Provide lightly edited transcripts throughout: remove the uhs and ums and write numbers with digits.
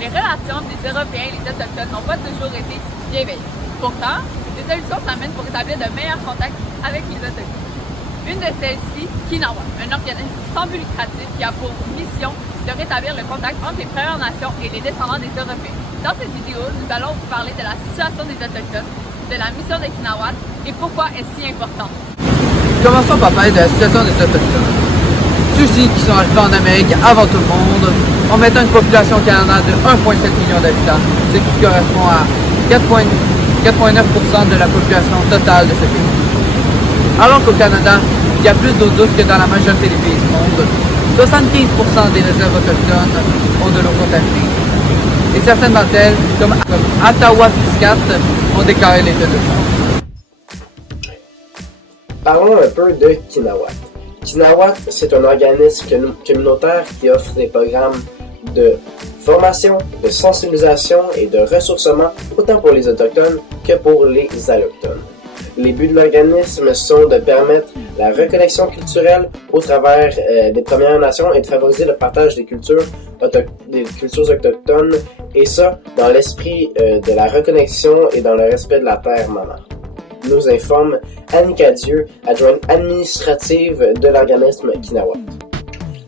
Les relations des Européens et les Autochtones n'ont pas toujours été bienveillantes. Pourtant, des solutions s'amènent pour établir de meilleurs contacts avec les Autochtones. Une de celles-ci, Kinawat, un organisme sans but lucratif qui a pour mission de rétablir le contact entre les Premières Nations et les descendants des Européens. Dans cette vidéo, nous allons vous parler de la situation des Autochtones, de la mission de Kinawat et pourquoi est-ce si important. Commençons par parler de la situation des Autochtones. Ceux-ci qui sont arrivés en Amérique avant tout le monde ont maintenant une population au Canada de 1,7 million d'habitants, ce qui correspond à 4,9% de la population totale de ce pays. Alors qu'au Canada, il y a plus d'eau douce que dans la majorité des pays du monde, 75% des réserves autochtones ont de l'eau contaminée. Et certaines d'entre elles, comme Ottawa-Piscat, ont déclaré l'état d'urgence. Parlons un peu de Kinawat. Kinawat, c'est un organisme communautaire qui offre des programmes de formation, de sensibilisation et de ressourcement autant pour les Autochtones que pour les Allochtones. Les buts de l'organisme sont de permettre la reconnexion culturelle au travers des Premières Nations et de favoriser le partage des cultures autochtones, et ça dans l'esprit de la reconnexion et dans le respect de la terre maman. Nous informe Annika Dieu, adjointe administrative de l'organisme Kinawat.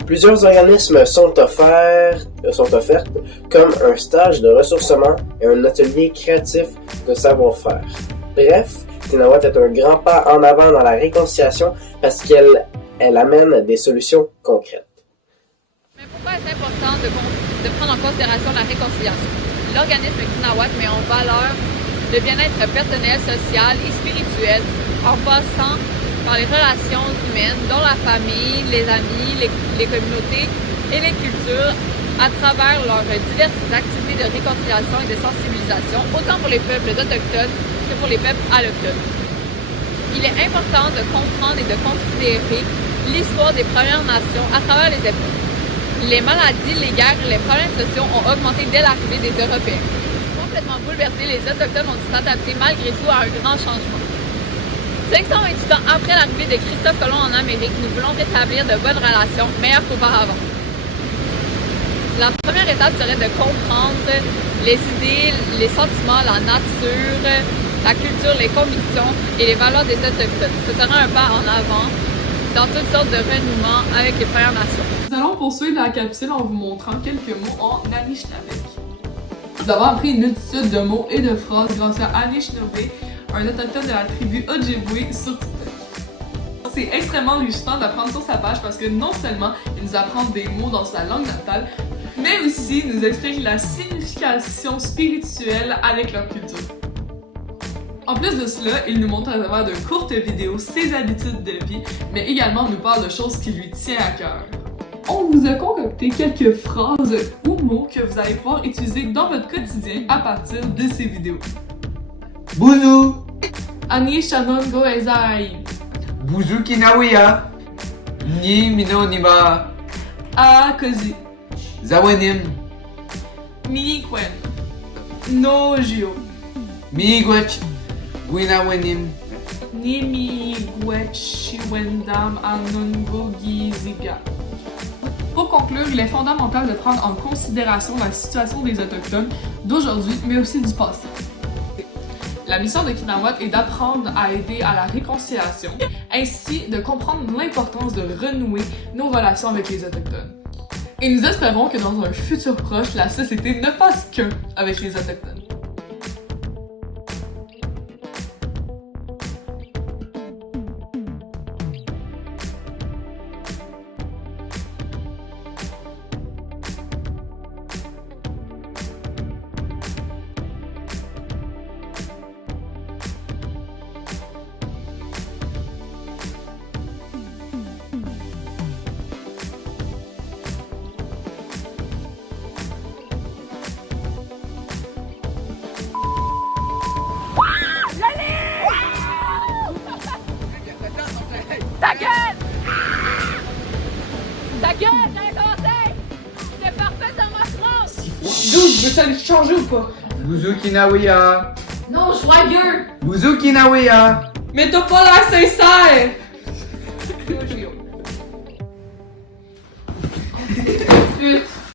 Plusieurs organismes sont offerts comme un stage de ressourcement et un atelier créatif de savoir-faire. Bref, Kinawat est un grand pas en avant dans la réconciliation parce qu'elle amène des solutions concrètes. Mais pourquoi est-ce important de prendre en considération la réconciliation? L'organisme Kinawat met en valeur le bien-être personnel, social et spirituel en passant par les relations humaines, dont la famille, les amis, les communautés et les cultures à travers leurs diverses activités de réconciliation et de sensibilisation, autant pour les peuples autochtones que pour les peuples allochtones. Il est important de comprendre et de considérer l'histoire des Premières Nations à travers les époques. Les maladies, les guerres et les problèmes sociaux ont augmenté dès l'arrivée des Européens. Complètement bouleversés, les Autochtones ont dû s'adapter malgré tout à un grand changement. 528 ans après l'arrivée de Christophe Colomb en Amérique, nous voulons rétablir de bonnes relations, meilleures qu'auparavant. La première étape serait de comprendre les idées, les sentiments, la nature, la culture, les convictions et les valeurs des Autochtones. Ce sera un pas en avant dans toutes sortes de renouements avec les Premières Nations. Nous allons poursuivre la capsule en vous montrant quelques mots en Anishinaabe. Nous avons appris une multitude de mots et de phrases grâce à Anishinaabe, un autochtone de la tribu Ojibwe sur TikTok. C'est extrêmement enrichissant d'apprendre sur sa page parce que non seulement il nous apprend des mots dans sa langue natale, mais aussi nous explique la signification spirituelle avec leur culture. En plus de cela, il nous montre à travers de courtes vidéos ses habitudes de vie, mais également nous parle de choses qui lui tiennent à cœur. On vous a concocté quelques phrases ou mots que vous allez pouvoir utiliser dans votre quotidien à partir de ces vidéos. Bouzou! Ani Shannon Go Ezai. Bouzou Kinawia! Ni Mino Niba! A Kozi. Zawenim! Mi Kwen. No Jio. Miigwech! Gwinawenim! Ni Mi Gwech Wendam Anongo Giziga. Pour conclure, il est fondamental de prendre en considération la situation des Autochtones d'aujourd'hui, mais aussi du passé. La mission de Kinawat est d'apprendre à aider à la réconciliation, ainsi de comprendre l'importance de renouer nos relations avec les Autochtones. Et nous espérons que dans un futur proche, la société ne fasse qu'un avec les Autochtones. Ta gueule! Ta gueule, j'allais commencer! C'est parfait dans ma France! Dude, veux-tu aller te changer ou pas? Bouzou Kinawia! Non, joyeux! Bouzou Kinawia! Mais t'as pas l'air sincère!